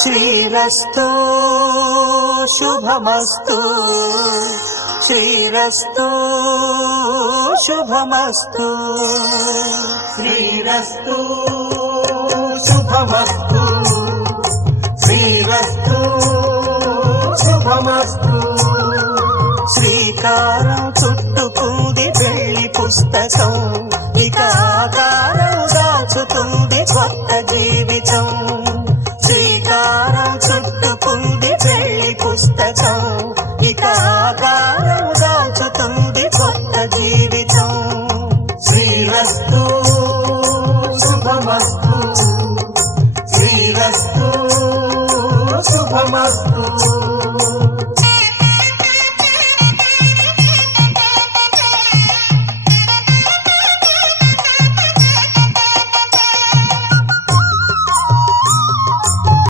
శ్రీరస్తు శుభమస్తు శ్రీరస్తు శుభమస్తు శ్రీరస్తు శుభమస్తు శ్రీరస్తు శుభమస్తు శ్రీకారం చుట్టుకుంది పెళ్లి పుస్తకం ఇక ఆకారం దాచుతుంది కొత్త జీవితం శ్రీకారం చుట్టుకుంది పెళ్లి పుస్తకం ఇక ఆకారం దాచుతుంది కొత్త జీవితం శ్రీరస్తు శుభమస్తు శ్రీరస్తు శుభమస్తు